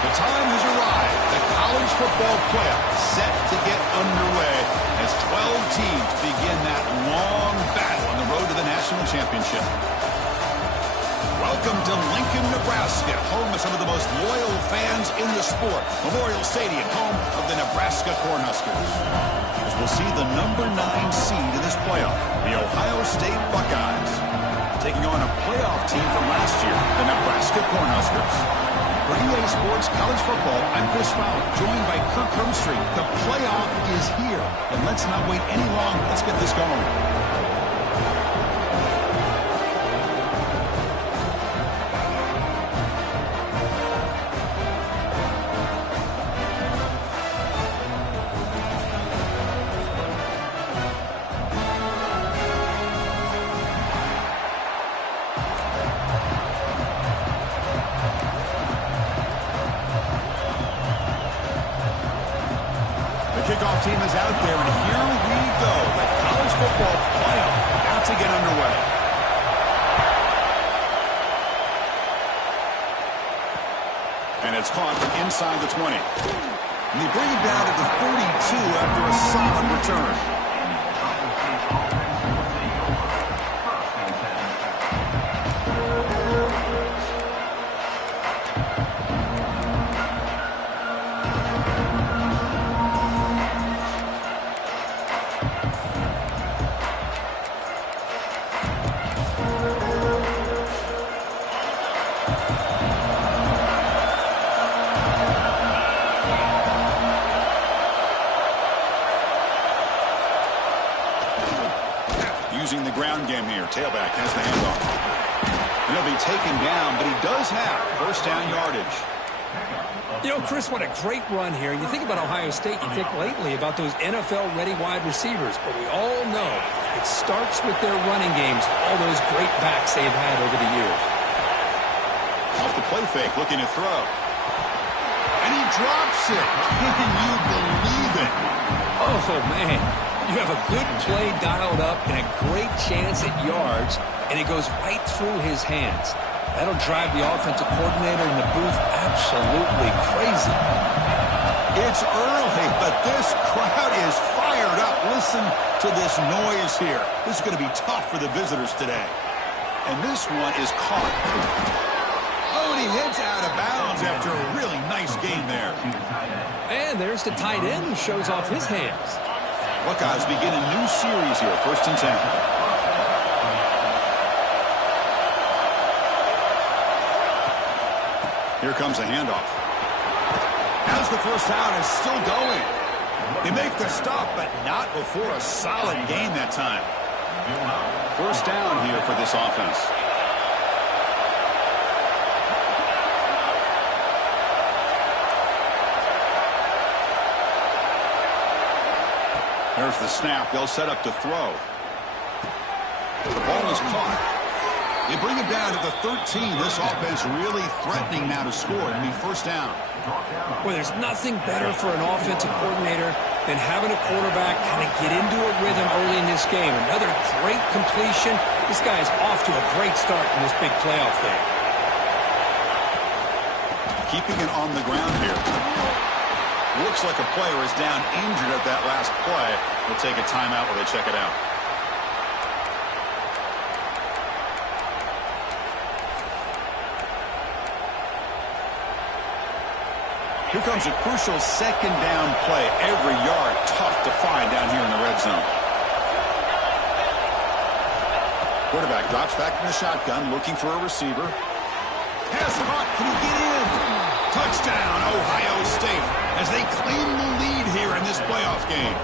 The time has arrived. The college football playoff set to get underway as 12 teams begin that long battle on the road to the national championship. Welcome to Lincoln, Nebraska, home of some of the most loyal fans in the sport. Memorial Stadium, home of the Nebraska Cornhuskers. As we'll see the number 9 seed in this playoff, the Ohio State Buckeyes, taking on a playoff team from last year, the Nebraska Cornhuskers. For EA Sports College Football, I'm Chris Fowler, joined by Kirk Hermstreet. The playoff is here, and let's not wait any longer. Let's get this going. Kickoff team is out there, and here we go. The college football playoff about to get underway. And it's caught from inside the 20. And they bring it down to the 42 after a solid return. Using the ground game here. Tailback has the handoff. And he'll be taken down, but he does have first down yardage. You know, Chris, what a great run here. You think about Ohio State, you think lately about those NFL-ready wide receivers, but we all know it starts with their running games, all those great backs they've had over the years. Off the play fake, looking to throw. And he drops it. Can you believe it? Oh, man. You have a good play dialed up and a great chance at yards, and it goes right through his hands. That'll drive the offensive coordinator in the booth absolutely crazy. It's early, but this crowd is fired up. Listen to this noise here. This is going to be tough for the visitors today. And this one is caught. Oh, and he heads out of bounds after a really nice game there. And there's the tight end who shows off his hands. Buckeyes begin a new series here, 1st and 10. Here comes a handoff. As the first down is still going. They make the stop, but not before a solid gain that time. First down here for this offense. There's the snap. They'll set up to throw. The ball is caught. They bring it down to the 13. This offense really threatening now to score. It'll be first down. Well, there's nothing better for an offensive coordinator than having a quarterback kind of get into a rhythm early in this game. Another great completion. This guy is off to a great start in this big playoff game. Keeping it on the ground here. Looks like a player is down injured at that last play. We'll take a timeout while they check it out. Here comes a crucial second down play. Every yard tough to find down here in the red zone. Quarterback drops back from the shotgun, looking for a receiver. Pass caught. Can he get in? Touchdown, Ohio State, as they claim the lead here in this playoff game.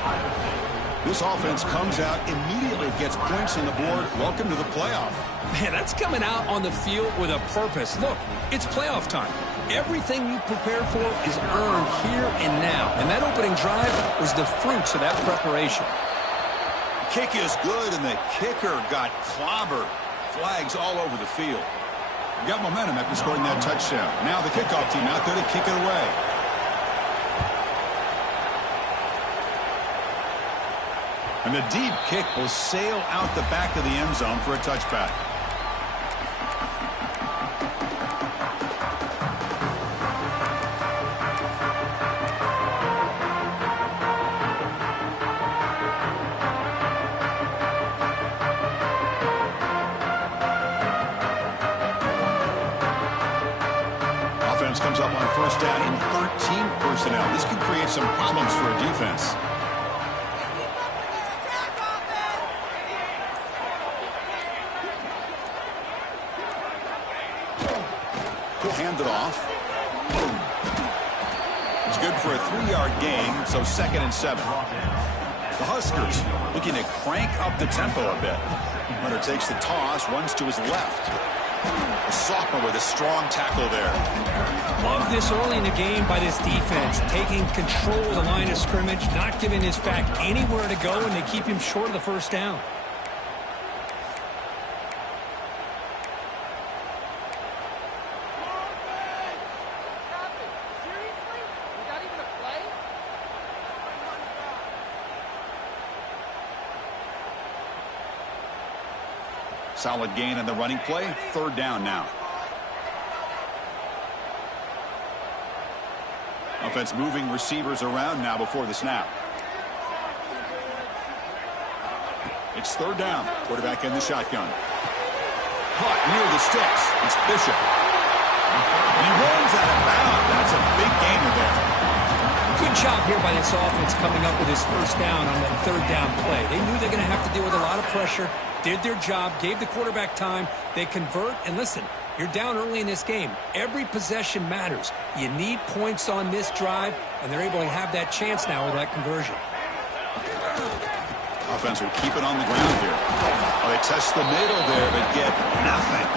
This offense comes out, immediately gets points on the board. Welcome to the playoff. Man, that's coming out on the field with a purpose. Look, it's playoff time. Everything you prepare for is earned here and now. And that opening drive was the fruits of that preparation. Kick is good, and the kicker got clobbered. Flags all over the field. Got momentum after scoring that touchdown. Now the kickoff team out there to kick it away. And the deep kick will sail out the back of the end zone for a touchback. Comes up on first down in 13 personnel. This can create some problems for a defense. Hand it off. It's good for a 3-yard gain, so 2nd and 7. The Huskers looking to crank up the tempo a bit. Hunter takes the toss, runs to his left. A sophomore with a strong tackle there. Love this early in the game by this defense, taking control of the line of scrimmage, not giving his back anywhere to go, and they keep him short of the first down. Solid gain on the running play. 3rd down now. Offense moving receivers around now before the snap. It's 3rd down. Quarterback in the shotgun. Caught near the sticks. It's Bishop. He rolls out of bounds. That's a big gainer there. Good job here by this offense coming up with his first down on that 3rd down play. They knew they're going to have to deal with a lot of pressure. Did their job, gave the quarterback time. They convert, and listen, you're down early in this game. Every possession matters. You need points on this drive, and they're able to have that chance now with that conversion. Offense will keep it on the ground here. Oh, they test the middle there, but get nothing.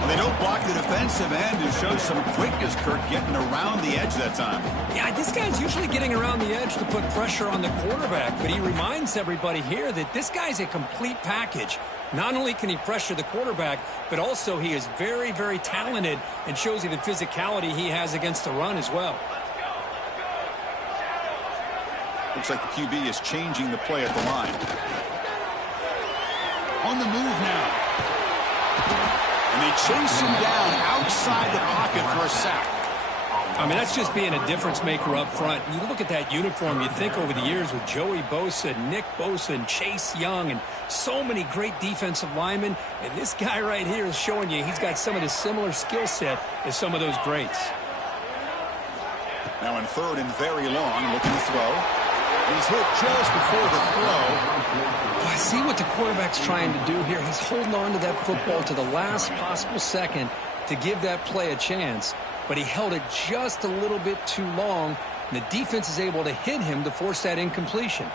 Well, they don't block the defensive end, who shows some quickness, Kurt, getting around the edge that time. Yeah, this guy's usually getting around the edge to put pressure on the quarterback, but he reminds everybody here that this guy's a complete package. Not only can he pressure the quarterback, but also he is very, very talented and shows you the physicality he has against the run as well. Looks like the QB is changing the play at the line. On the move now. And they chase him down outside the pocket for a sack. I mean, that's just being a difference maker up front. You look at that uniform, you think over the years with Joey Bosa, Nick Bosa, and Chase Young, and so many great defensive linemen. And this guy right here is showing you he's got some of the similar skill set as some of those greats. Now in 3rd and very long, looking to throw. He's hit just before the throw. I see what the quarterback's trying to do here. He's holding on to that football to the last possible second to give that play a chance. But he held it just a little bit too long, and the defense is able to hit him to force that incompletion.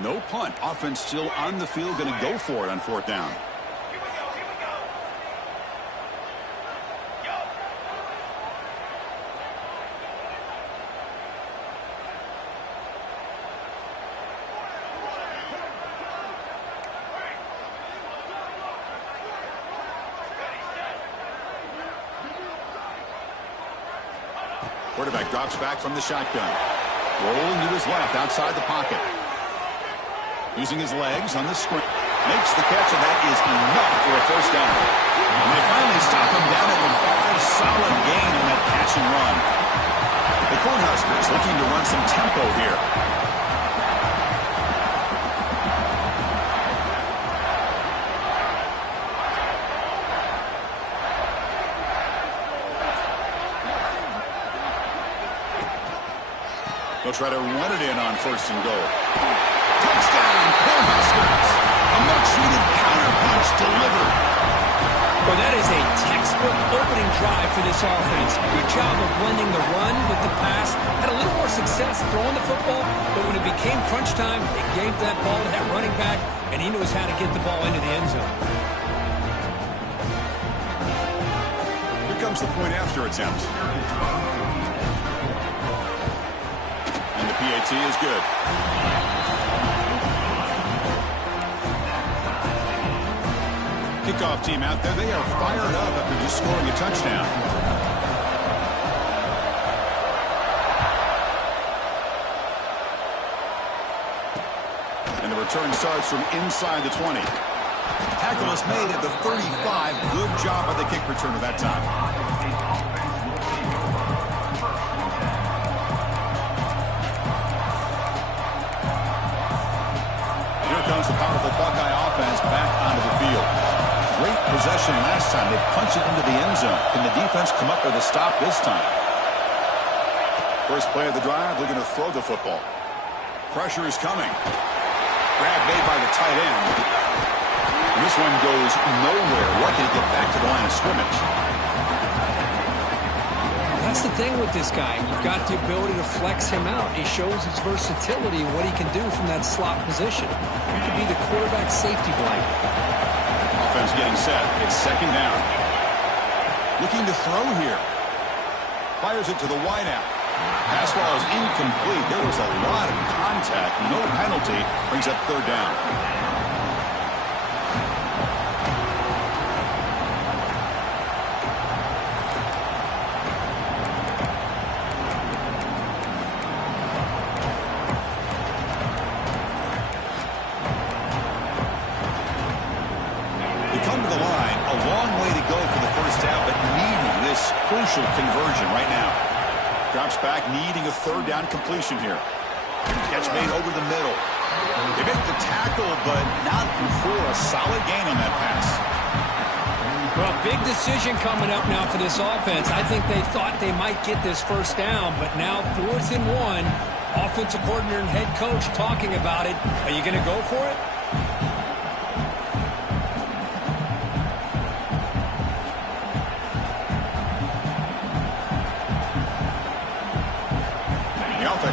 No punt. Offense still on the field, going to go for it on 4th down. Quarterback drops back from the shotgun. Rolling to his left outside the pocket. Using his legs on the screen. Makes the catch, and that is enough for a first down. And they finally stop him down at the 5. Solid gain on that catch and run. The Cornhuskers looking to run some tempo here. They'll try to run it in on 1st and goal. Touchdown, Cornhuskers! A much-needed counterpunch delivered. Well, that is a textbook opening drive for this offense. Good job of blending the run with the pass. Had a little more success throwing the football, but when it became crunch time, they gave that ball to that running back, and he knows how to get the ball into the end zone. Here comes the point after attempt. And the PAT is good. Kickoff team out there. They are fired up after just scoring a touchdown. And the return starts from inside the 20. Tackle is made at the 35. Good job by the kick returner that time. Here comes the powerful Buckeye offense back onto the field. Great possession last time. They punched it into the end zone. Can the defense come up with a stop this time? First play of the drive, looking to throw the football. Pressure is coming. Grab made by the tight end. And this one goes nowhere. Lucky to get back to the line of scrimmage. That's the thing with this guy. You've got the ability to flex him out. He shows his versatility and what he can do from that slot position. He could be the quarterback safety blanket. Offense getting set. It's 2nd down. Looking to throw here. Fires it to the wideout. Pass ball is incomplete. There was a lot of contact. No penalty. Brings up 3rd down. Crucial conversion right now. Drops back, needing a 3rd down completion here. Catch made over the middle. They make the tackle, but not before a solid gain on that pass. Well, big decision coming up now for this offense. I think they thought they might get this 1st down, but now 4th and 1. Offensive coordinator and head coach talking about it. Are you going to go for it?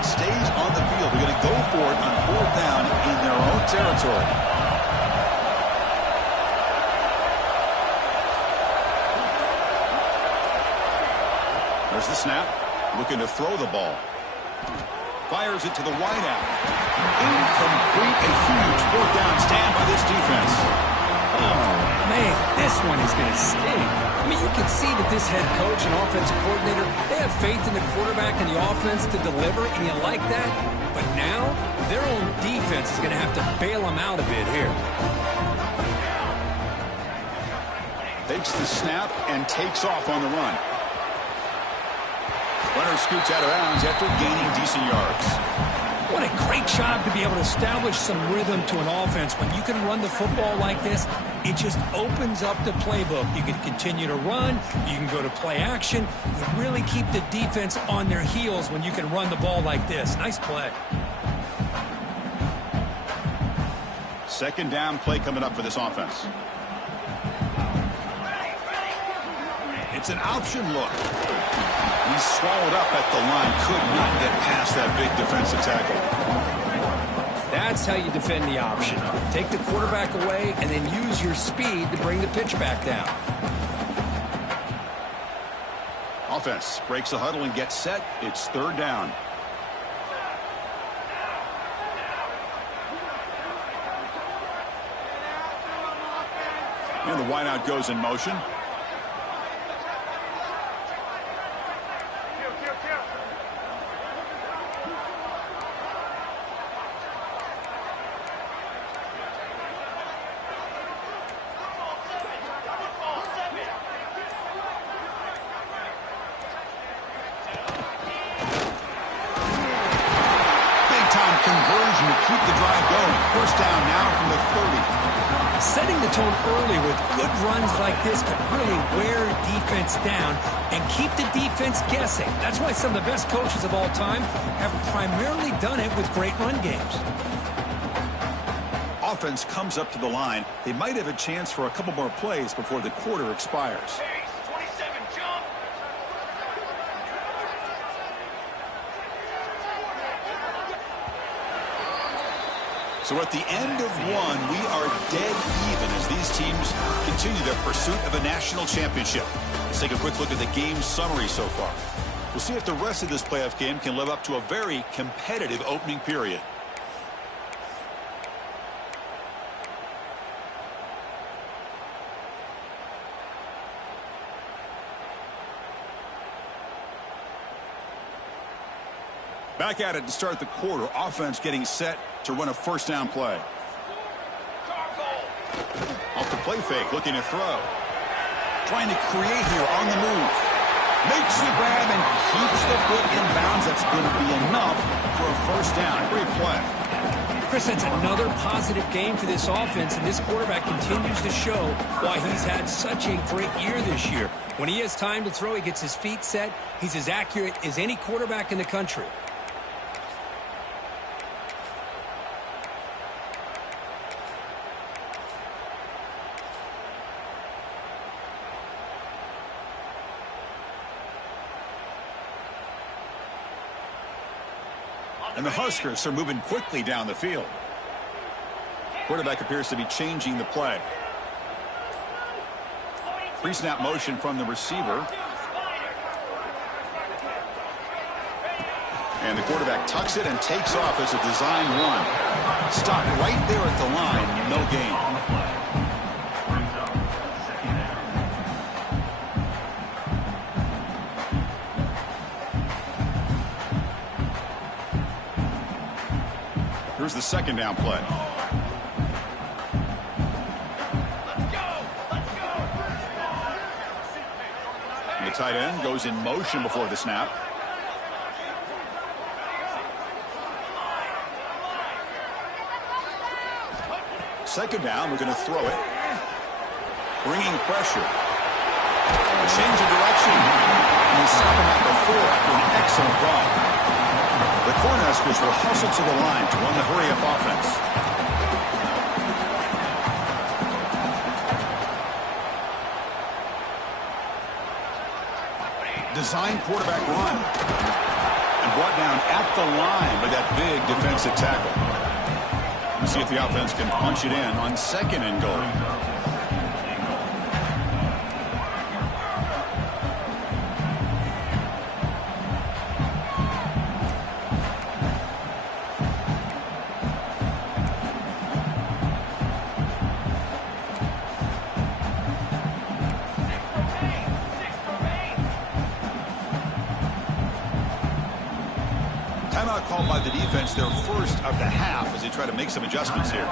Stays on the field. They're going to go for it on 4th down in their own territory. There's the snap. Looking to throw the ball. Fires it to the wideout. Incomplete. A huge 4th down stand by this defense. Oh, man, this one is going to sting. I mean, you can see that this head coach and offensive coordinator, they have faith in the quarterback and the offense to deliver, and you like that. But now, their own defense is going to have to bail them out a bit here. Takes the snap and takes off on the run. Runner scoots out of bounds after gaining decent yards. What a great job to be able to establish some rhythm to an offense. When you can run the football like this, it just opens up the playbook. You can continue to run. You can go to play action. You really keep the defense on their heels when you can run the ball like this. Nice play. 2nd down play coming up for this offense. It's an option look. He's swallowed up at the line. Could not get past that big defensive tackle. That's how you defend the option. Take the quarterback away and then use your speed to bring the pitch back down. Offense breaks the huddle and gets set. It's 3rd down. And the wideout goes in motion. Conversion to keep the drive going. 1st down now from the 30. Setting the tone early with good runs like this can really wear defense down and keep the defense guessing. That's why some of the best coaches of all time have primarily done it with great run games. Offense comes up to the line. They might have a chance for a couple more plays before the quarter expires. So at the end of one, we are dead even as these teams continue their pursuit of a national championship. Let's take a quick look at the game summary so far. We'll see if the rest of this playoff game can live up to a very competitive opening period. Back at it to start the quarter. Offense getting set to run a first down play. Off the play fake, looking to throw. Trying to create here on the move. Makes the grab and keeps the foot in bounds. That's going to be enough for a first down. Great play. Chris, that's another positive game for this offense, and this quarterback continues to show why he's had such a great year this year. When he has time to throw, he gets his feet set. He's as accurate as any quarterback in the country. And the Huskers are moving quickly down the field. Quarterback appears to be changing the play. Pre-snap motion from the receiver. And the quarterback tucks it and takes off as a design run. Stopped right there at the line, no gain. Here's the second down play. And the tight end goes in motion before the snap. Second down, we're going to throw it. Bringing pressure. A change of direction. And he's stopping at the 4 after an excellent run. The Cornhuskers will hustle to the line to run the hurry-up offense. Design quarterback run. And brought down at the line by that big defensive tackle. We'll see if the offense can punch it in on second and goal. Timeout called by the defense, their first of the half, as they try to make some adjustments here.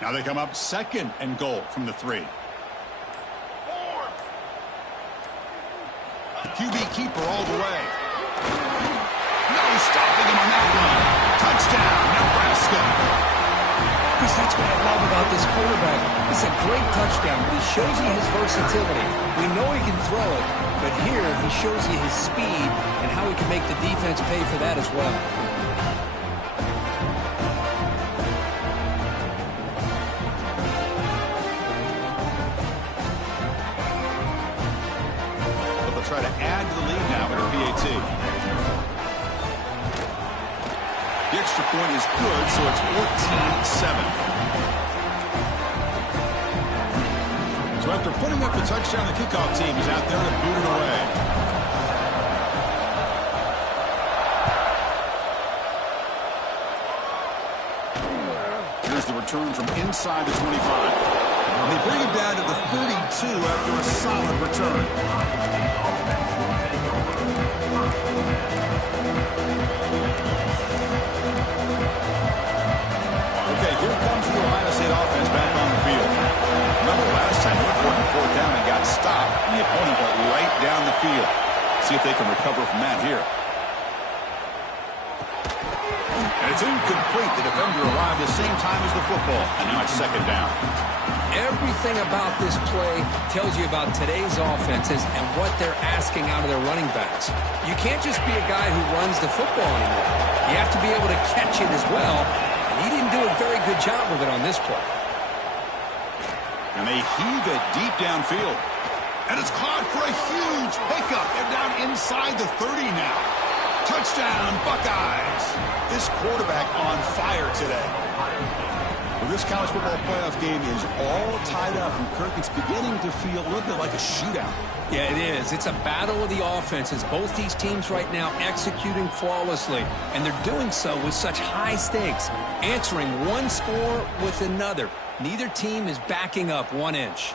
Now they come up second and goal from the 3. QB keeper all the way. No stopping him on that one. Touchdown, Nebraska. Chris, that's what I love about this quarterback. It's a great touchdown, but he shows you his versatility. We know he can throw it, but here he shows you his speed and how he can make the defense pay for that as well. Try to add to the lead now under PAT. The extra point is good, so it's 14-7. So after putting up the touchdown, the kickoff team is out there to boot it away. Here's the return from inside the 25. And they bring it down to the 32 after a solid return. see if they can recover from that here. And it's incomplete. The defender arrived the same time as the football. And now it's second down. Everything about this play tells you about today's offenses and what they're asking out of their running backs. You can't just be a guy who runs the football anymore. You have to be able to catch it as well. And he didn't do a very good job of it on this play. And they heave it deep downfield. And it's caught for a huge pickup. They're down inside the 30 now. Touchdown, Buckeyes. This quarterback on fire today. Well, this college football playoff game is all tied up, and Kirk, it's beginning to feel a little bit like a shootout. Yeah, it is. It's a battle of the offenses. Both these teams right now executing flawlessly, and they're doing so with such high stakes, answering one score with another. Neither team is backing up 1 inch.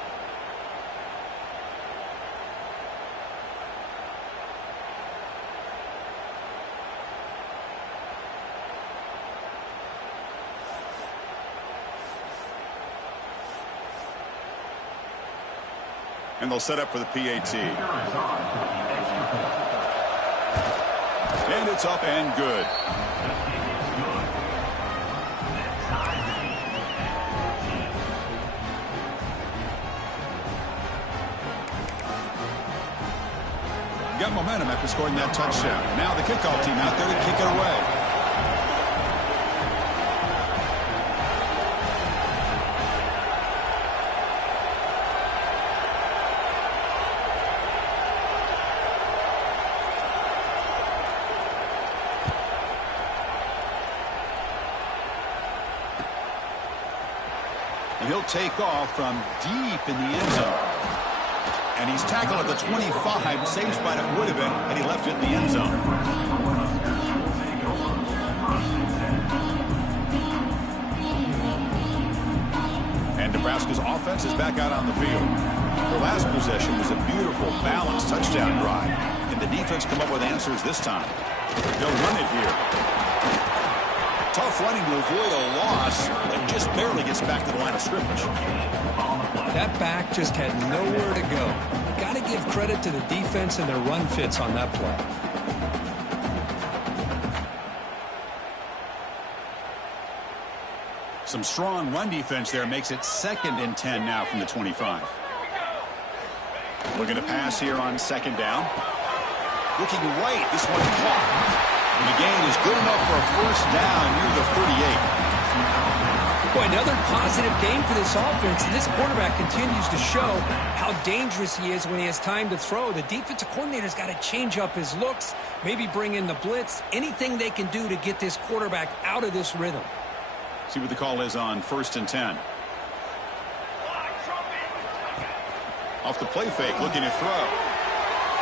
And they'll set up for the PAT. And it's up and good. Got momentum after scoring that touchdown. Now the kickoff team out there to kick it away. And he'll take off from deep in the end zone. And he's tackled at the 25. Same spot it would have been had he left it in the end zone. And Nebraska's offense is back out on the field. The last possession was a beautiful, balanced touchdown drive. And the defense come up with answers this time. They'll run it here. Tough running to avoid a loss, but just barely gets back to the line of scrimmage. That back just had nowhere to go. Got to give credit to the defense and their run fits on that play. Some strong run defense there makes it 2nd and 10 now from the 25. Looking to pass here on 2nd down. Looking right, this one caught. And the gain is good enough for a 1st down near the 38. Boy, another positive game for this offense, and this quarterback continues to show how dangerous he is when he has time to throw. The defensive coordinator's got to change up his looks, maybe bring in the blitz, anything they can do to get this quarterback out of this rhythm. See what the call is on 1st and 10. Off the play fake, looking to throw.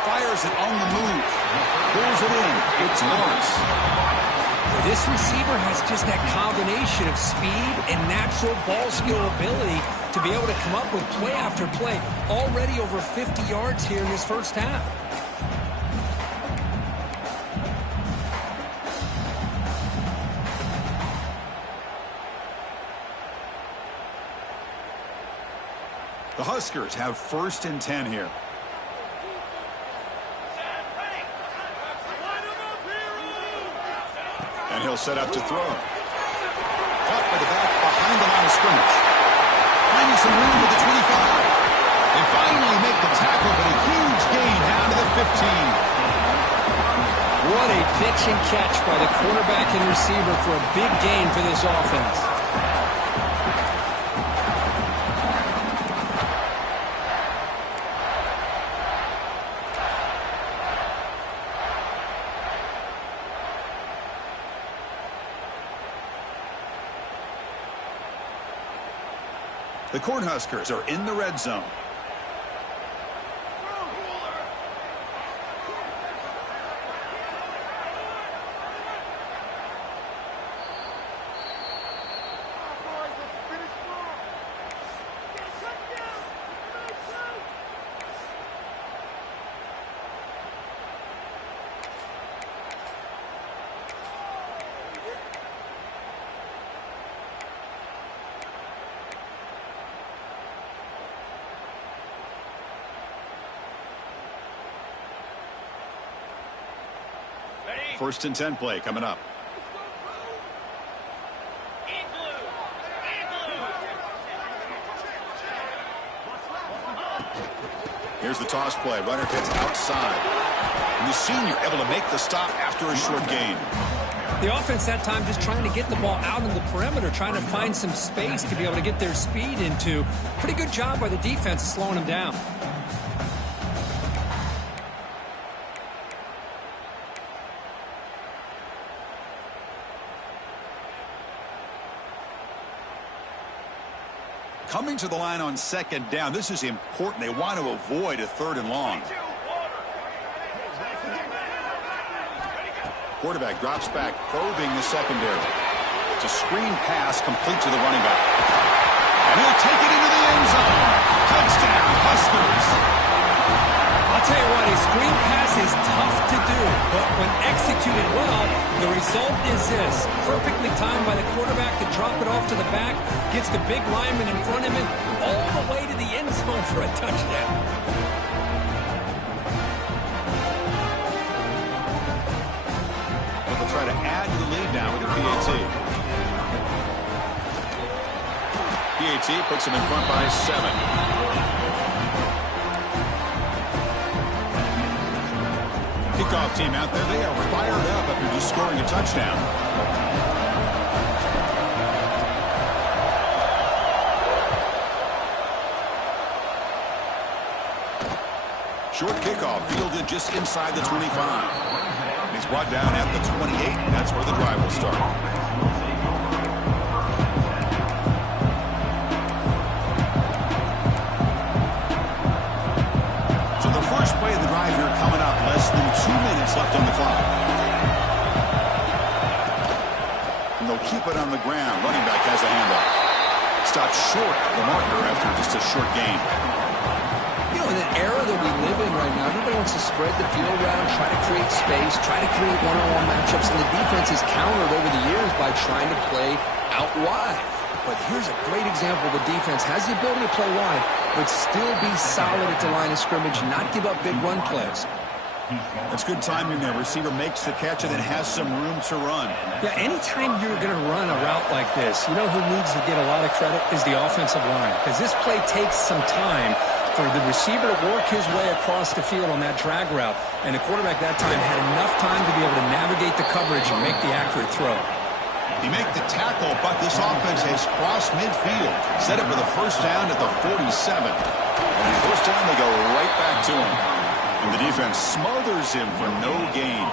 Fires it on the move. Pulls it in. It's Lawrence. This receiver has just that combination of speed and natural ball skill ability to be able to come up with play after play. Already over 50 yards here in his first half. The Huskers have 1st and 10 here. And he'll set up to throw. Caught by the back behind the line of scrimmage. Finding some room at the 25. They finally make the tackle, but a huge gain down to the 15. What a pitch and catch by the quarterback and receiver for a big gain for this offense. The Cornhuskers are in the red zone. First and 10 play coming up. Here's the toss play. Runner gets outside. And the senior able to make the stop after a short gain. The offense that time just trying to get the ball out on the perimeter, trying to find some space to be able to get their speed into. Pretty good job by the defense of slowing them down. Coming to the line on second down. This is important. They want to avoid a third and long. Quarterback drops back, probing the secondary. It's a screen pass complete to the running back. And he'll take it into the end zone. Touchdown, Huskers. I'll tell you what, a screen pass is tough to do, but when executed well, the result is this. Perfectly timed by the quarterback to drop it off to the back, gets the big lineman in front of him all the way to the end zone for a touchdown. They'll try to add to the lead now with the PAT. PAT puts him in front by 7. Kickoff team out there, they are fired up after just scoring a touchdown. Short kickoff fielded just inside the 25. He's brought down at the 28. That's where the drive will start. So the first play of the drive here coming up, less than 2 minutes left on the clock. And they'll keep it on the ground. Running back has a handoff. Stopped short of the marker after just a short gain. You know, in an era that we live in right now, everybody wants to spread the field around, try to create space, try to create one-on-one matchups, and the defense is countered over the years by trying to play out wide. But here's a great example. The defense has the ability to play wide, but still be solid at the line of scrimmage, not give up big run plays. That's good timing there. Receiver makes the catch and then has some room to run. Yeah, anytime you're going to run a route like this, you know who needs to get a lot of credit is the offensive line. Because this play takes some time for the receiver to work his way across the field on that drag route. And the quarterback that time had enough time to be able to navigate the coverage and make the accurate throw. He made the tackle, but this offense has crossed midfield. Set up for the first down at the 47. And on first down, they go right back to him. And the defense smothers him for no gain.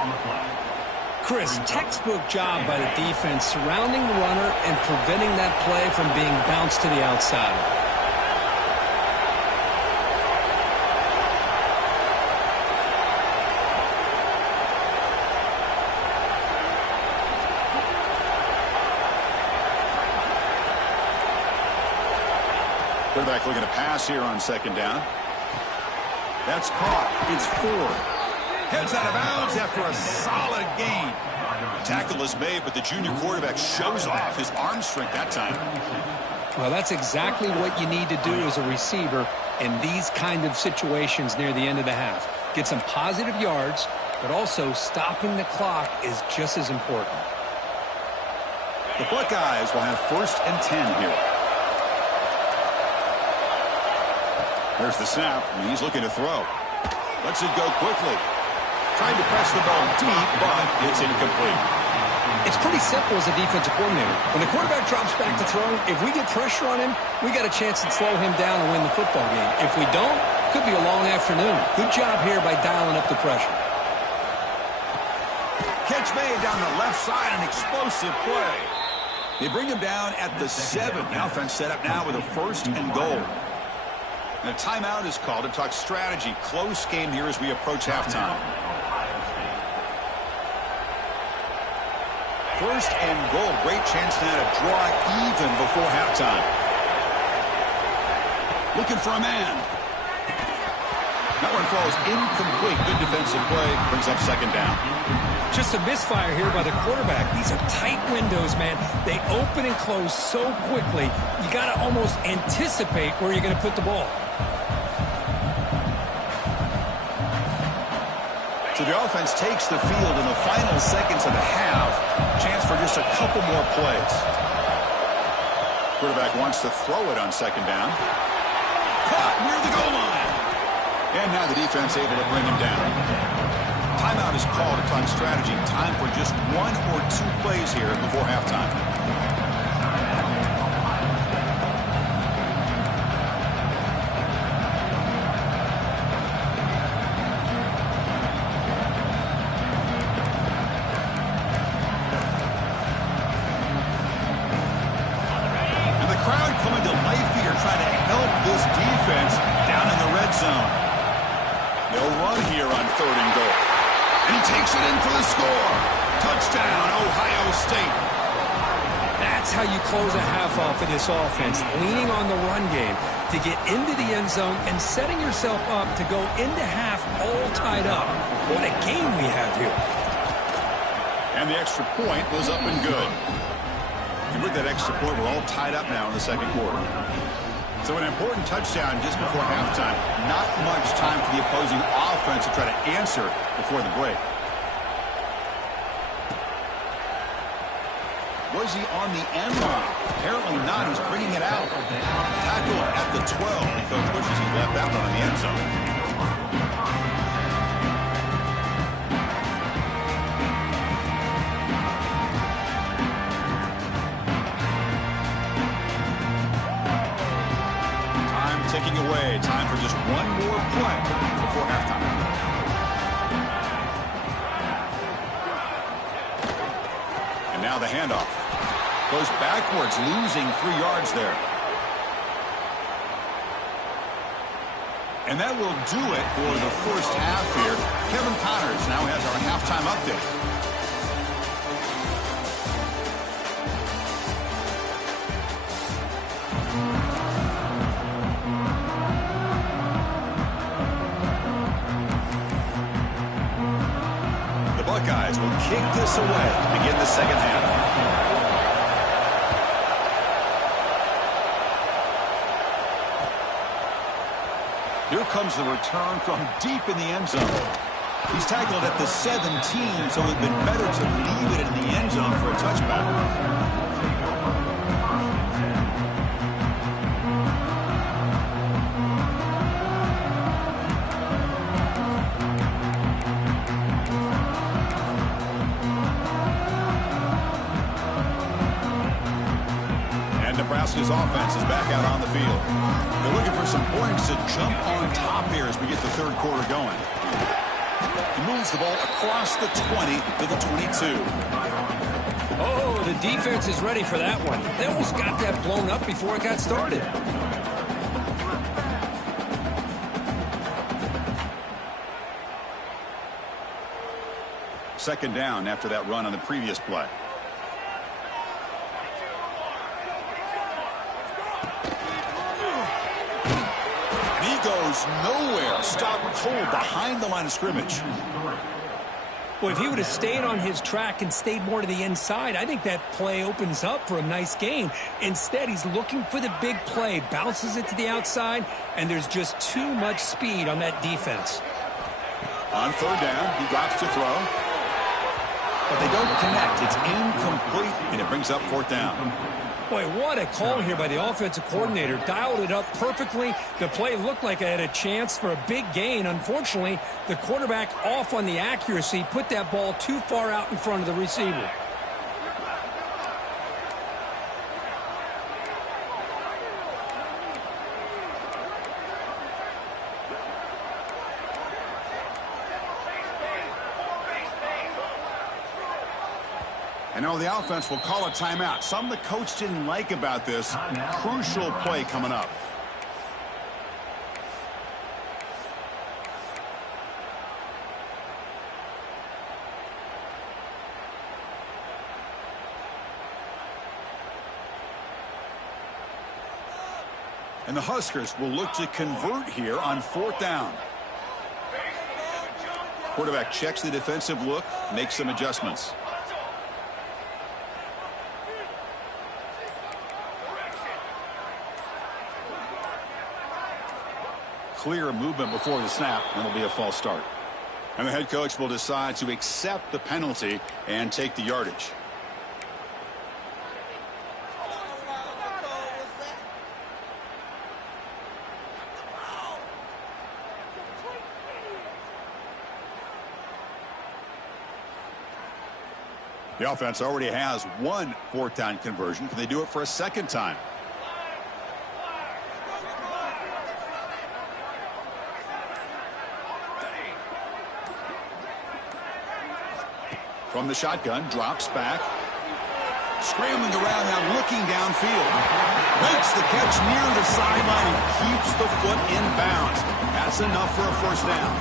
Chris, textbook job by the defense surrounding the runner and preventing that play from being bounced to the outside. Quarterback looking to pass here on second down. That's caught. It's 4. Heads out of bounds after a solid gain. Tackle is made, but the junior quarterback shows off his arm strength that time. Well, that's exactly what you need to do as a receiver in these kind of situations near the end of the half. Get some positive yards, but also stopping the clock is just as important. The Buckeyes will have first and 10 here. There's the snap, and he's looking to throw. Lets it go quickly. Trying to press the ball deep, but it's incomplete. It's pretty simple as a defensive coordinator. When the quarterback drops back to throw, if we get pressure on him, we got a chance to slow him down and win the football game. If we don't, could be a long afternoon. Good job here by dialing up the pressure. Catch made down the left side, an explosive play. They bring him down at the 7. The offense set up now with a first and goal. And a timeout is called to talk strategy. Close game here as we approach halftime. First and goal. Great chance now to draw even before halftime. Looking for a man. That one falls incomplete. Good defensive play. Brings up second down. Just a misfire here by the quarterback. These are tight windows, man. They open and close so quickly. You got to almost anticipate where you're going to put the ball. So the offense takes the field in the final seconds of the half. Chance for just a couple more plays. Quarterback wants to throw it on second down. Caught near the goal line. And now the defense able to bring him down. Timeout is called to talk strategy. Time for just 1 or 2 plays here before halftime. Takes it in for the score. Touchdown, Ohio State. That's how you close a half off of this offense, leaning on the run game to get into the end zone and setting yourself up to go into half all tied up. What a game we have here. And the extra point was up and good. And with that extra point, we're all tied up now in the second quarter. So an important touchdown just before halftime. Not much time for the opposing offense to try to answer before the break. Was he on the end line? Apparently not. He's bringing it out. Tackle at the 12. And Coach wishes he left that one in the end zone. Time ticking away. Time for just one more play before halftime. And now the handoff. Goes backwards, losing 3 yards there. And that will do it for the first half here. Kevin Connors now has our halftime update. The Buckeyes will kick this away to begin the second half. Here comes the return from deep in the end zone. He's tackled at the 17, so it would have been better to leave it in the end zone for a touchback. Nebraska's offense is back out on the field. They're looking for some points to jump on top here as we get the third quarter going. He moves the ball across the 20 to the 22. Oh, the defense is ready for that one. They almost got that blown up before it got started. Second down after that run on the previous play. Nowhere. Stop cold behind the line of scrimmage. Well, if he would have stayed on his track and stayed more to the inside, I think that play opens up for a nice gain. Instead, he's looking for the big play, bounces it to the outside, and there's just too much speed on that defense. On third down, he drops to throw. But they don't connect. It's incomplete, and it brings up fourth down. Boy, what a call here by the offensive coordinator. Dialed it up perfectly. The play looked like it had a chance for a big gain. Unfortunately, the quarterback off on the accuracy, put that ball too far out in front of the receiver. And now the offense will call a timeout. Something the coach didn't like about this. Crucial play coming up. And the Huskers will look to convert here on fourth down. Quarterback checks the defensive look, makes some adjustments. Clear movement before the snap, and it'll be a false start. And the head coach will decide to accept the penalty and take the yardage. The offense already has one fourth down conversion. Can they do it for a second time? From the shotgun, drops back. Scrambling around now, looking downfield. Makes the catch near the sideline and keeps the foot in bounds. That's enough for a first down.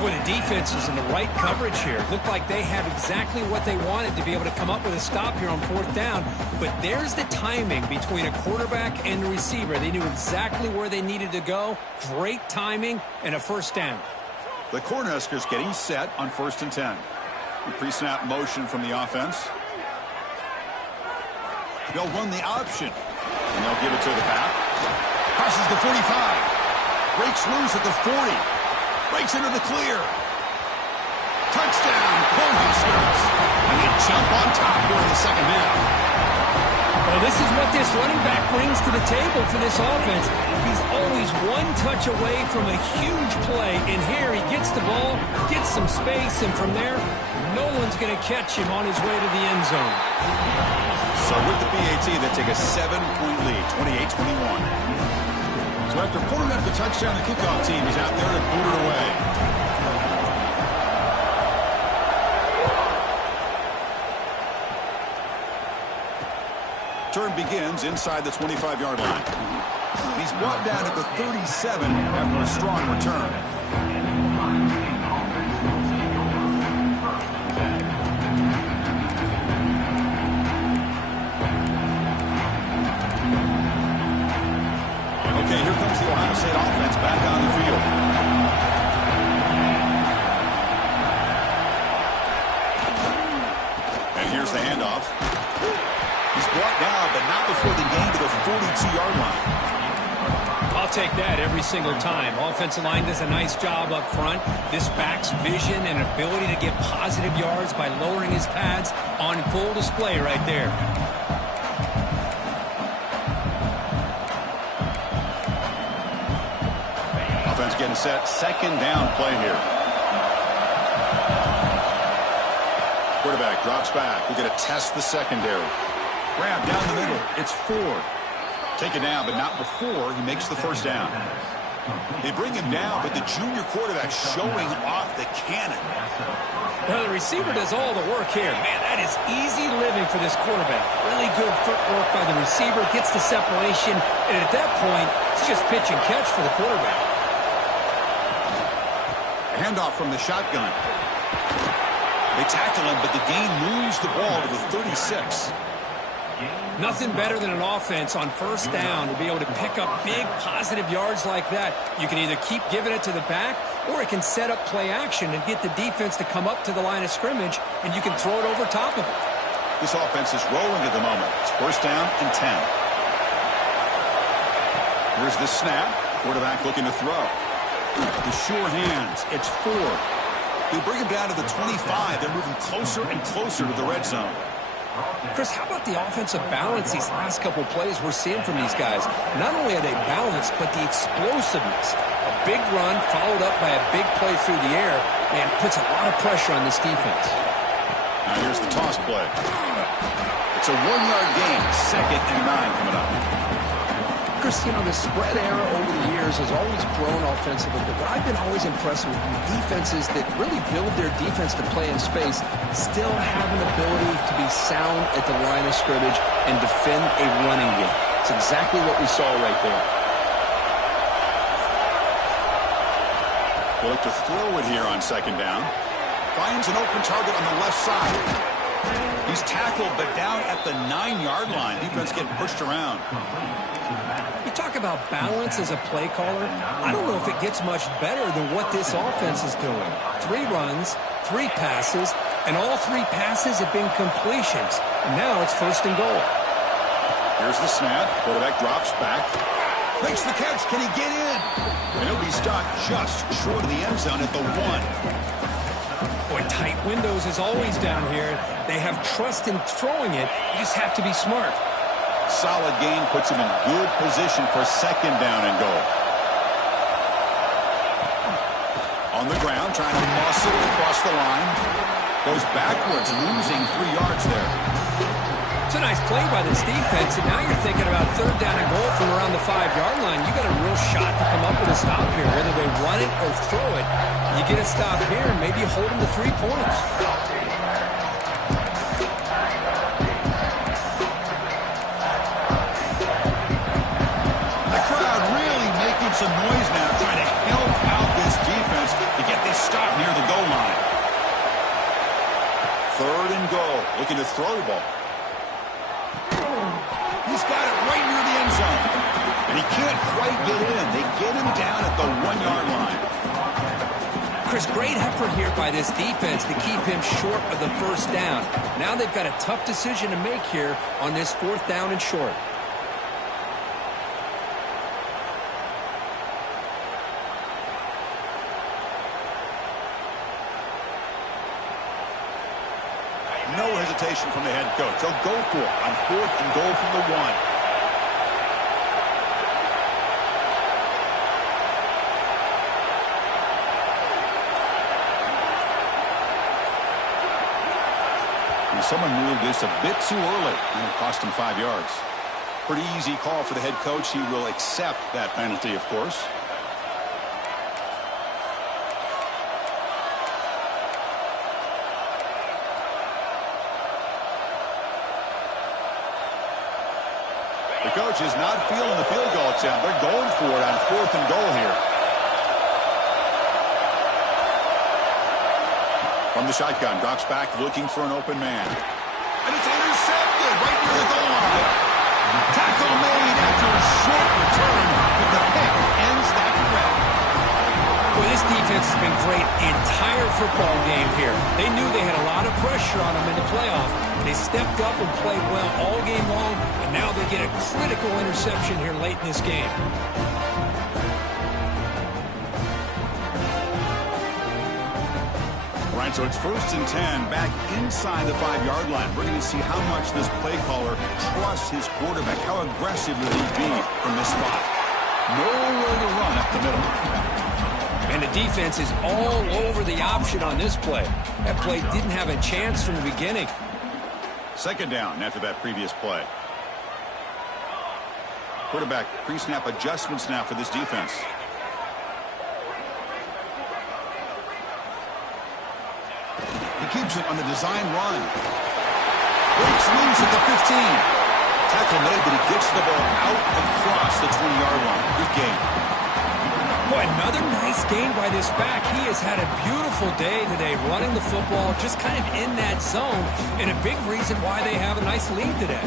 Boy, the defense is in the right coverage here. Looked like they had exactly what they wanted to be able to come up with a stop here on fourth down. But there's the timing between a quarterback and the receiver. They knew exactly where they needed to go. Great timing and a first down. The Cornhuskers getting set on 1st and 10. Pre-snap motion from the offense. They'll run the option. And they'll give it to the back. Passes the 45. Breaks loose at the 40. Breaks into the clear. Touchdown, Cornhuskers. And they jump on top here in the second half. Well, this is what this running back brings to the table for this offense. He's always one touch away from a huge play. And here he gets the ball, gets some space, and from there, no one's going to catch him on his way to the end zone. So with the PAT, they take a 7-point lead, 28-21. So after pulling up the touchdown, the kickoff team is out there to boot it away. Turn begins inside the 25-yard line. He's brought down at the 37 after a strong return. Okay, here comes the Ohio State offense back on the field. And here's the handoff. He's brought down, but not before the gain to the 42-yard line. I'll take that every single time. Offensive line does a nice job up front. This back's vision and ability to get positive yards by lowering his pads on full display right there. Offense getting set. Second down play here. Quarterback drops back. We're going to test the secondary. Grab down the middle. It's Ford. Take it down, but not before he makes the first down. They bring him down, but the junior quarterback showing off the cannon. Well, the receiver does all the work here. Man, that is easy living for this quarterback. Really good footwork by the receiver. Gets the separation, and at that point, it's just pitch and catch for the quarterback. A handoff from the shotgun. They tackle him, but the gain moves the ball to the 36. Nothing better than an offense on first down to be able to pick up big positive yards like that. You can either keep giving it to the back, or it can set up play action and get the defense to come up to the line of scrimmage, and you can throw it over top of it. This offense is rolling at the moment. It's first down and 10. Here's the snap. Quarterback looking to throw. The sure hands. It's Ford. They bring him down to the 25. They're moving closer and closer to the red zone. Chris, how about the offensive balance these last couple plays we're seeing from these guys? Not only are they balanced, but the explosiveness. A big run followed up by a big play through the air, and puts a lot of pressure on this defense. Now here's the toss play. It's a 1-yard gain. 2nd and 9 coming up. Chris, you know, the spread era over the years has always grown offensively, but what I've been always impressed with defenses that really build their defense to play in space still have an ability to be sound at the line of scrimmage and defend a running game. It's exactly what we saw right there. We'll look to throw it here on 2nd down. Finds an open target on the left side. He's tackled, but down at the 9-yard line. Defense getting pushed around. You talk about balance as a play caller. I don't know if it gets much better than what this offense is doing. 3 runs, 3 passes, and all 3 passes have been completions. And now it's 1st and goal. Here's the snap. Quarterback drops back. Makes the catch. Can he get in? And he'll be stopped just short of the end zone at the 1. Boy, tight windows is always down here. They have trust in throwing it. You just have to be smart. Solid gain puts him in good position for second down and goal. On the ground, trying to muscle it across the line. Goes backwards, losing 3 yards there. It's a nice play by this defense, and now you're thinking about third down and goal from around the 5-yard line. You got a real shot to come up with a stop here. Whether they run it or throw it, you get a stop here and maybe hold them to 3 points. The crowd really making some noise now, trying to help out this defense to get this stop near the goal line. Third and goal, looking to throw the ball. He's got it right near the end zone. And he can't quite get in. They get him down at the 1-yard line. Chris, great effort here by this defense to keep him short of the first down. Now they've got a tough decision to make here on this 4th down and short. No hesitation from the head coach. They'll go for it on 4th and goal from the 1. And someone moved this a bit too early, and it cost him 5 yards. Pretty easy call for the head coach. He will accept that penalty, of course. The coach is not feeling the field goal attempt. They're going for it on 4th and goal here. From the shotgun, drops back looking for an open man. And it's intercepted right near the goal line. Tackle made after a short return, but the pick ends that threat. Boy, this defense has been great the entire football game here. They knew they had a lot of pressure on them in the playoff. They stepped up and played well all game long, and now they get a critical interception here late in this game. All right, so it's 1st and 10, back inside the 5-yard line. We're going to see how much this play caller trusts his quarterback. How aggressive will he be from this spot? Nowhere to run up the middle. And the defense is all over the option on this play. That play didn't have a chance from the beginning. Second down after that previous play. Quarterback pre-snap adjustments now for this defense. He keeps it on the design run. Breaks loose at the 15. Tackle made, but he gets the ball out across the 20-yard line. Good game. Boy, another nice gain by this back. He has had a beautiful day today running the football, just kind of in that zone, and a big reason why they have a nice lead today.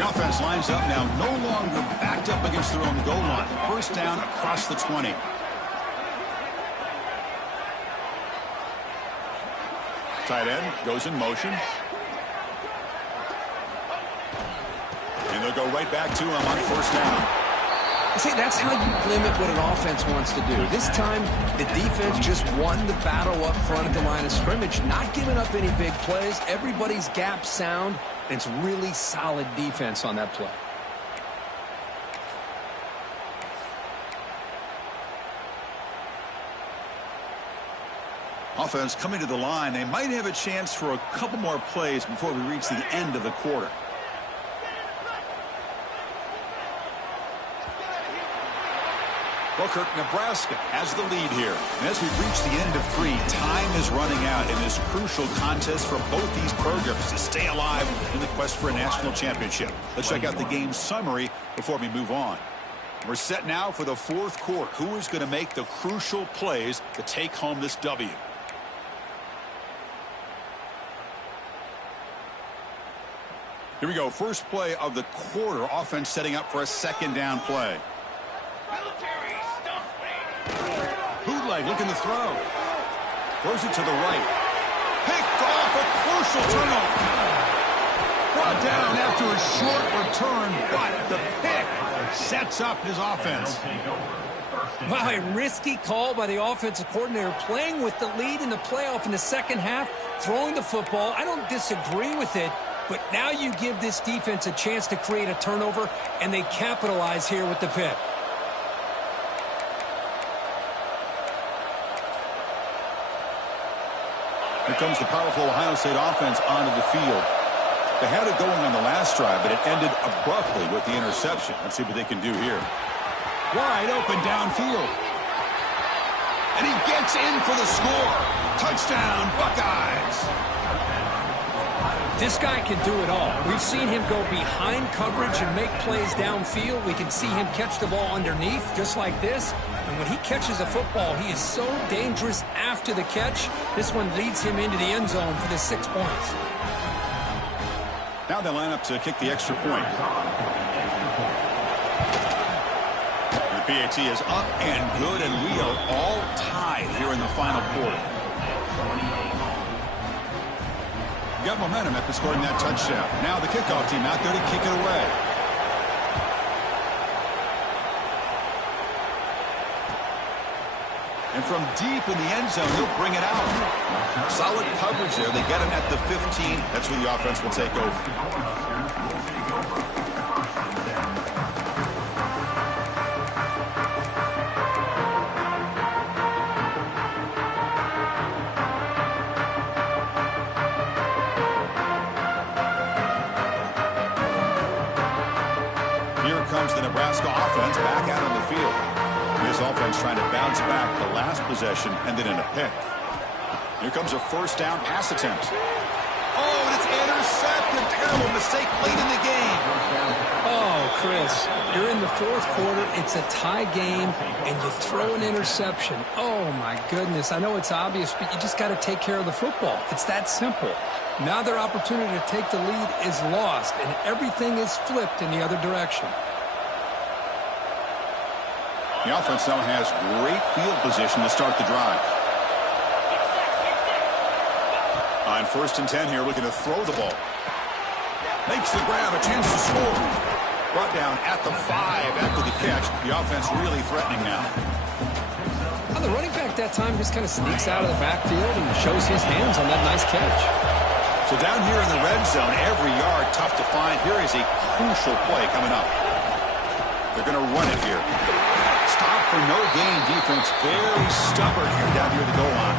The offense lines up now, no longer backed up against their own goal line. First down across the 20. Tight end goes in motion. And they'll go right back to him on first down. See, that's how you limit what an offense wants to do. This time, the defense just won the battle up front at the line of scrimmage, not giving up any big plays. Everybody's gap sound, and it's really solid defense on that play. Offense coming to the line. They might have a chance for a couple more plays before we reach the end of the quarter. Well, Nebraska has the lead here. And as we reach the end of 3, time is running out in this crucial contest for both these programs to stay alive in the quest for a national championship. Let's check out the game summary before we move on. We're set now for the 4th quarter. Who is going to make the crucial plays to take home this W? Here we go. First play of the quarter. Offense setting up for a second down play. Bootleg looking to throw. Throws it to the right. Picked off, a crucial turnover. Brought down after a short return, but the pick sets up his offense. Wow, a risky call by the offensive coordinator, playing with the lead in the playoff in the second half, throwing the football. I don't disagree with it, but now you give this defense a chance to create a turnover, and they capitalize here with the pick. Here comes the powerful Ohio State offense onto the field. They had it going on the last drive, but it ended abruptly with the interception. Let's see what they can do here. Wide open downfield. And he gets in for the score. Touchdown, Buckeyes. This guy can do it all. We've seen him go behind coverage and make plays downfield. We can see him catch the ball underneath, just like this. And when he catches a football, he is so dangerous after the catch. This one leads him into the end zone for the 6 points. Now they line up to kick the extra point. The PAT is up and good, and we are all tied here in the final quarter. Got momentum after scoring that touchdown. Now the kickoff team out there to kick it away. And from deep in the end zone, they'll bring it out. Solid coverage there. They get him at the 15. That's where the offense will take over. Here comes the Nebraska offense back out on the field. This offense trying to bounce back. The last possession ended in a pick. Here comes a first down pass attempt. Oh, and it's intercepted. Terrible mistake late in the game. Oh, Chris, you're in the fourth quarter. It's a tie game, and you throw an interception. Oh, my goodness. I know it's obvious, but you just got to take care of the football. It's that simple. Now their opportunity to take the lead is lost, and everything is flipped in the other direction. The offense now has great field position to start the drive. On 1st and 10 here, looking to throw the ball. Makes the grab, a chance to score. Brought down at the 5 after the catch. The offense really threatening now. Well, the running back that time just kind of sneaks out of the backfield and shows his hands on that nice catch. So down here in the red zone, every yard tough to find. Here is a crucial play coming up. They're going to run it here. Stop for no gain defense. Very stubborn here down here at the goal line.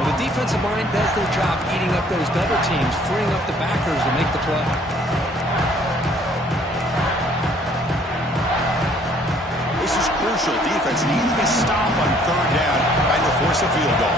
Well, the defensive line does their job eating up those double teams, freeing up the backers to make the play. This is crucial. Defense needing a stop on 3rd down, trying to force a field goal.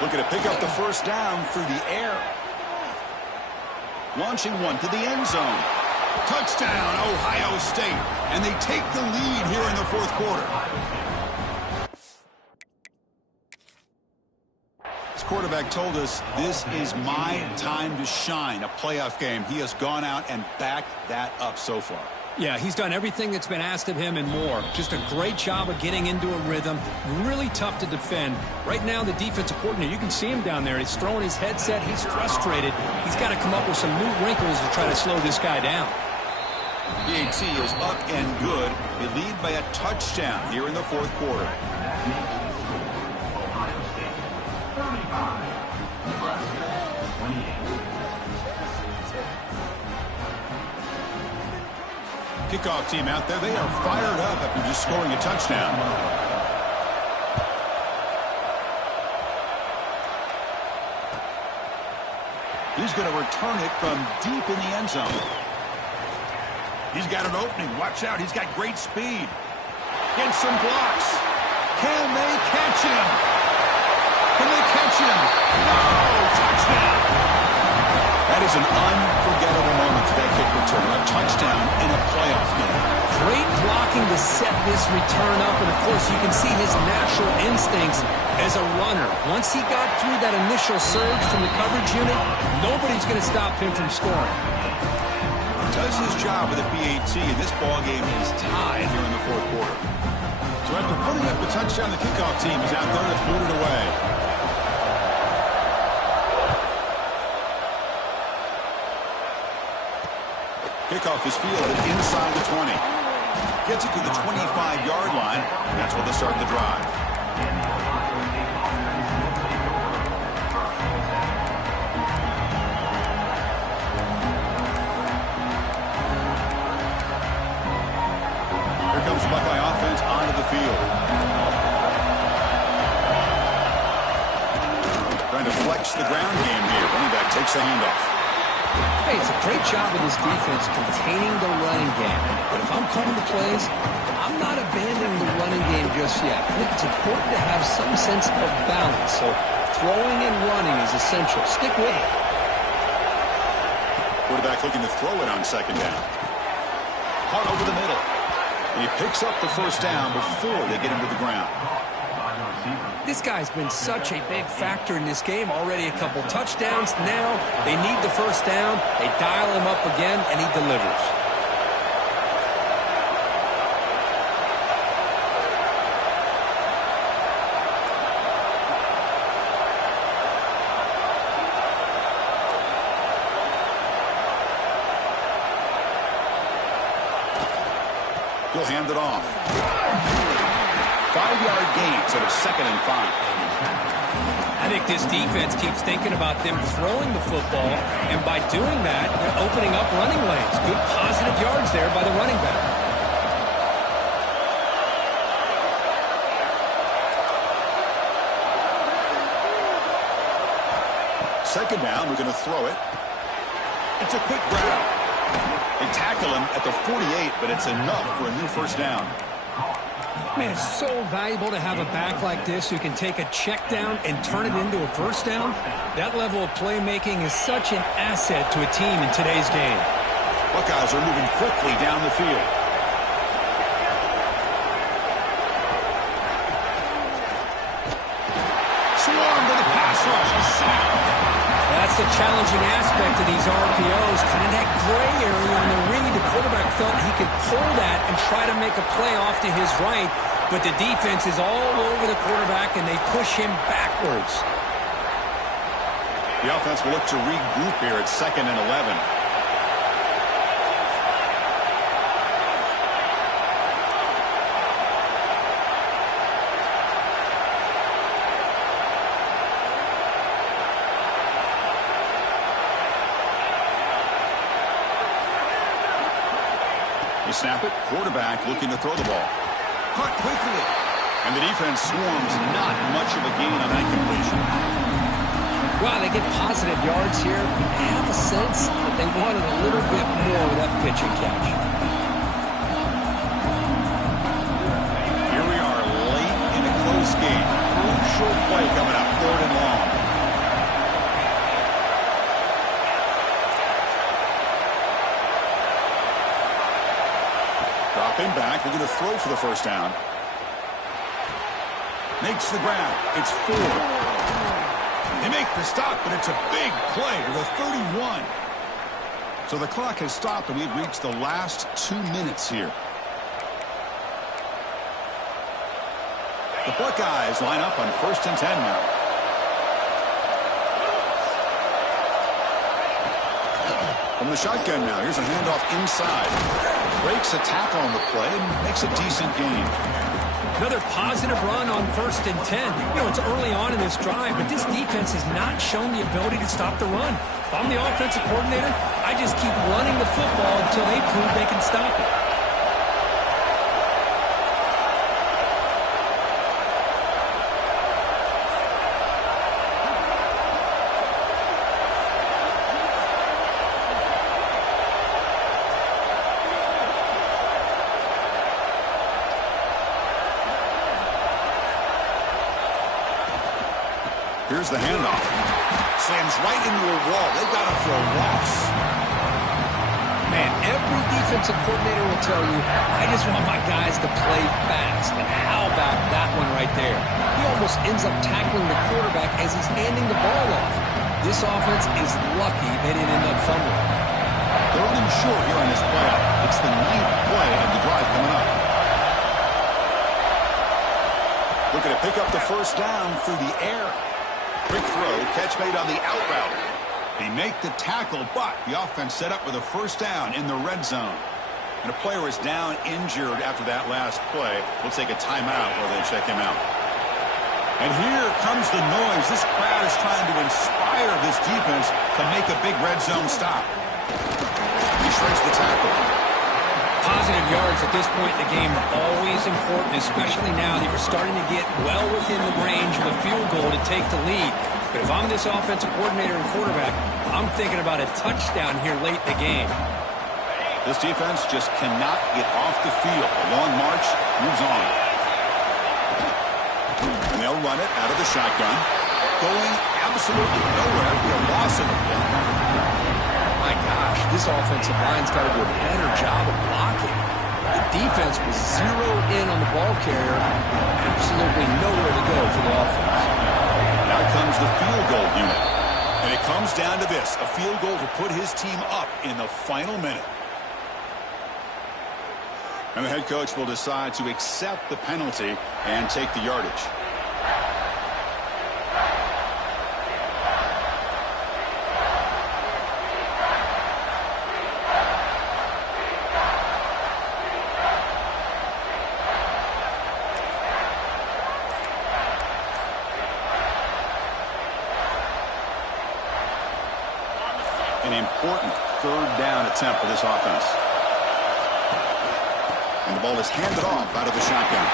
Looking to pick up the first down through the air. Launching one to the end zone. Touchdown, Ohio State. And they take the lead here in the 4th quarter. This quarterback told us this is my time to shine, a playoff game. He has gone out and backed that up so far. Yeah, he's done everything that's been asked of him and more. Just a great job of getting into a rhythm. Really tough to defend. Right now, the defensive coordinator, you can see him down there. He's throwing his headset. He's frustrated. He's got to come up with some new wrinkles to try to slow this guy down. PAT is up and good. They lead by a touchdown here in the 4th quarter. Kickoff team out there. They are fired up after just scoring a touchdown. He's going to return it from deep in the end zone. He's got an opening. Watch out. He's got great speed. Gets some blocks. Can they catch him? Can they catch him? No! Touchdown! That is an unforgettable moment for that kick return. A touchdown in a playoff game. Great blocking looking to set this return up, and of course you can see his natural instincts as a runner. Once he got through that initial surge from the coverage unit, nobody's going to stop him from scoring. Does his job with a PAT, and this ball game is tied here in the fourth quarter. So after putting up the touchdown, the kickoff team is out there to boot it away. Kickoff is fielded inside the 20. Gets it to the 25-yard line. That's where they start the drive. Here comes the Buckeye offense onto the field. Trying to flex the ground game here. Running back takes a handoff. Hey, it's a great job of this defense containing the running game. But if I'm calling the plays, I'm not abandoning the running game just yet. I think it's important to have some sense of balance. So throwing and running is essential. Stick with it. Quarterback looking to throw it on second down. Caught over the middle. And he picks up the first down before they get him to the ground. This guy's been such a big factor in this game. Already a couple touchdowns. Now they need the first down. They dial him up again, and he delivers. He'll hand it off. 5-yard gain, so it's 2nd and 5. I think this defense keeps thinking about them throwing the football, and by doing that, they're opening up running lanes. Good positive yards there by the running back. Second down, we're going to throw it. It's a quick grab. They tackle him at the 48, but it's enough for a new first down. Man, it's so valuable to have a back like this who can take a check down and turn it into a first down. That level of playmaking is such an asset to a team in today's game. Buckeyes are moving quickly down the field. Swarm to the pass rush. A sack. That's the challenging aspect of these RPOs. Kind of that gray area on the read. The quarterback felt he could pull that and try to make a play off to his right. But the defense is all over the quarterback, and they push him backwards. The offense will look to regroup here at 2nd and 11. They snap it. Quarterback looking to throw the ball. Caught quickly. And the defense swarms. Not much of a gain on that completion. Wow, they get positive yards here. I have a sense that they wanted a little bit more with that pitch and catch. Here we are late in a close game. Crucial play coming up. 3rd and long. Dropping back. We're going to throw for the first down. Makes the grab. It's 4. They make the stop, but it's a big play to the 31. So the clock has stopped, and we've reached the last 2 minutes here. The Buckeyes line up on 1st and 10 now. From the shotgun now, here's a handoff inside. Breaks a tackle on the play and makes a decent gain. Another positive run on 1st and 10. You know, it's early on in this drive, but this defense has not shown the ability to stop the run. If I'm the offensive coordinator, I just keep running the football until they prove they can stop it. Here's the handoff. Slams right into a wall. They've got him for a loss. Man, every offensive coordinator will tell you, I just want my guys to play fast. And how about that one right there? He almost ends up tackling the quarterback as he's handing the ball off. This offense is lucky they didn't end up fumbling. Third and short here on this playoff. It's the 9th play of the drive coming up. Looking to pick up the first down through the air. Quick throw, catch made on the out route. They make the tackle, but the offense set up with a first down in the red zone. And a player is down injured after that last play. We'll take a timeout while they check him out. And here comes the noise. This crowd is trying to inspire this defense to make a big red zone stop. He shrinks the tackle. Positive yards at this point in the game are always important, especially now that you're starting to get well within the range of a field goal to take the lead. But if I'm this offensive coordinator and quarterback, I'm thinking about a touchdown here late in the game. This defense just cannot get off the field. A long march moves on. And they'll run it out of the shotgun. Going absolutely nowhere. A loss of the ball. My gosh, this offensive line's got to do a better job of blocking. The defense was zeroed in on the ball carrier. Absolutely nowhere to go for the offense. Now comes the field goal unit. And it comes down to this, a field goal to put his team up in the final minute. And the head coach will decide to accept the penalty and take the yardage. An important third down attempt for this offense. And the ball is handed off out of the shotgun.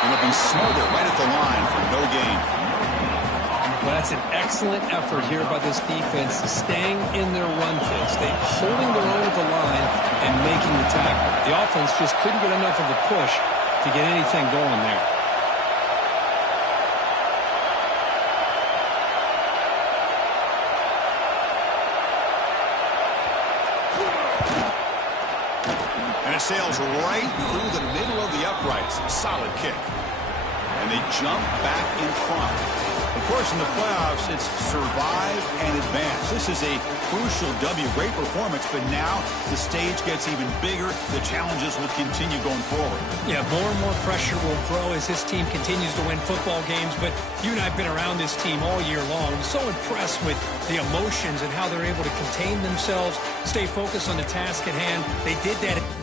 And it'll be smothered right at the line for no gain. Well, that's an excellent effort here by this defense, staying in their run fits. They're holding their own at the line and making the tackle. The offense just couldn't get enough of a push to get anything going there. Sails right through the middle of the uprights. Solid kick. And they jump back in front. Of course, in the playoffs, it's survive and advance. This is a crucial W. Great performance, but now the stage gets even bigger. The challenges will continue going forward. Yeah, more and more pressure will grow as this team continues to win football games. But you and I have been around this team all year long. I'm so impressed with the emotions and how they're able to contain themselves, stay focused on the task at hand. They did that.